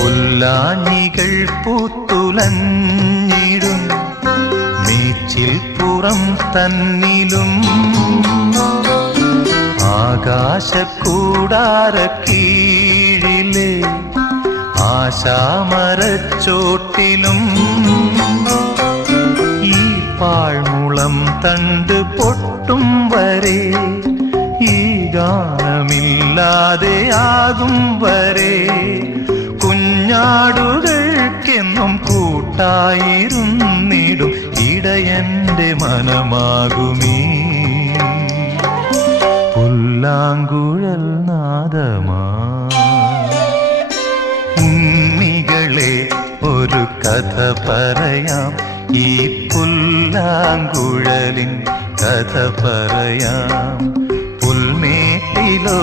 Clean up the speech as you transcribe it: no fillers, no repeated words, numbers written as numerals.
പുല്ലാഞ്ഞികൾ പൂത്തുലഞ്ഞിടും നീച്ചിൽ പുറം തന്നിലും ആകാശക്കൂടാരക്കീഴിലെ ആശാമരച്ചോട്ടിലും ഈ പാഴ്മുളം തണ്ട് പൊട്ടും വരെ ഈ ഗാനമില്ലാതെയാകും വരെ കുഞ്ഞാടുകൾക്കെന്നും കൂട്ടായിരുന്നിടും ഇടയന്റെ മനമാകുമീ പുല്ലാങ്കുഴൽ നാദമാ. ഉണ്ണികളെ ഒരു കഥ പറയാം, ഈ പുല്ലാങ്കുഴലിൻ കഥ പറയാം. പുൽമേട്ടിലോ